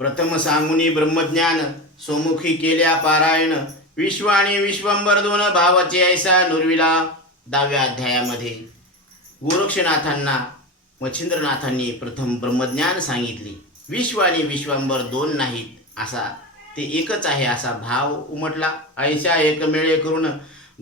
प्रथम सांगुनी ब्रह्मज्ञान सोमुखी केल्या पारायण विश्व आणि विश्वंबर दोन भावाचे ऐसा नुरविला दहाव्या अध्यायामध्ये. गोरक्षनाथांना मच्छिंद्रनाथांनी प्रथम ब्रह्मज्ञान सांगितले. विश्व आणि विश्वंबर दोन नाहीत असा ते एकच आहे असा भाव उमटला. ऐशा एकमेळे करून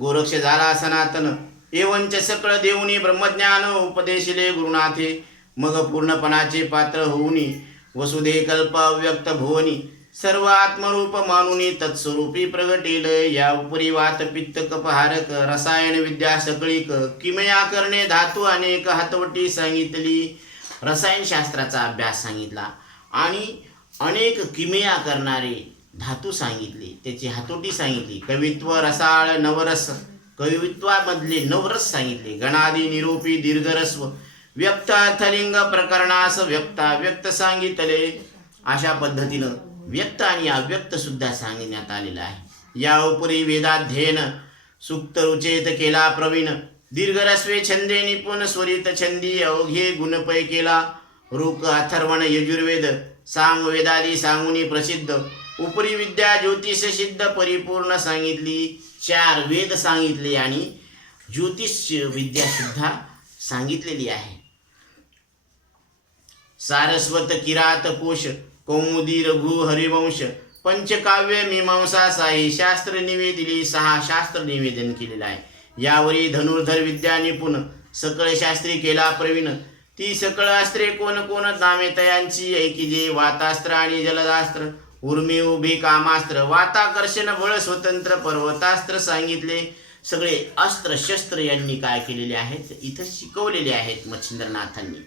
गोरक्ष झाला सनातन. एवंच सकळ देऊनी ब्रह्मज्ञान उपदेशिले गुरुनाथे. मग पूर्णपणाचे पात्र होऊनी वसुधे कल्पाव्यक्त भुवनी सर्व आत्मरूप मानुनी तत्स्वरूपी प्रगटील. या उपरी वात पित्त कपहारक रसायन विद्या सकळीक किमया करणे धातू अनेक हातवटी सांगितली. रसायनशास्त्राचा अभ्यास सांगितला आणि अनेक किमया करणारे धातू सांगितले. त्याची हातोटी सांगितली. कवित्व रसाळ नवरस कवित्वामधले नवरस सांगितले. गणादी निरोपी दीर्घरस्व व्यक्त अर्थलिंग प्रकरणास व्यक्ता व्यक्त सांगितले. अशा पद्धतीनं व्यक्त आणि अव्यक्त सुद्धा सांगण्यात आलेलं आहे. या उपरी वेदाध्ययन सुक्त रुचेत केला प्रवीण. दीर्घरस्वे छंदे निपुण स्वरित छंदी अवघे गुणपय केला. रुक अथर्वण यजुर्वेद सांग वेदादी सांगुनी प्रसिद्ध. उपरी विद्या ज्योतिष सिद्ध परिपूर्ण सांगितली. चार वेद सांगितले आणि ज्योतिष विद्या सुद्धा सांगितलेली आहे. सारस्वत किरात कोश कौमुदी रघु हरिवंश पंचकाव्य मीमांसा साई शास्त्र निवेदिली सहा शास्त्र निवेदन केलेलं आहे. यावरी धनुर्धर विद्या निपुण सकळ शास्त्री केला प्रवीण. ती सकळ अस्त्रे कोण कोण नामे तयांची ऐकिजे वातास्त्र आणि जलदास्त्र. उर्मी उभी कामास्त्र वाताकर्षण बळ स्वतंत्र पर्वतास्त्र सांगितले. सगळे अस्त्र शस्त्र यांनी काय केलेले आहेत? इथं शिकवलेले आहेत मच्छिंद्रनाथांनी.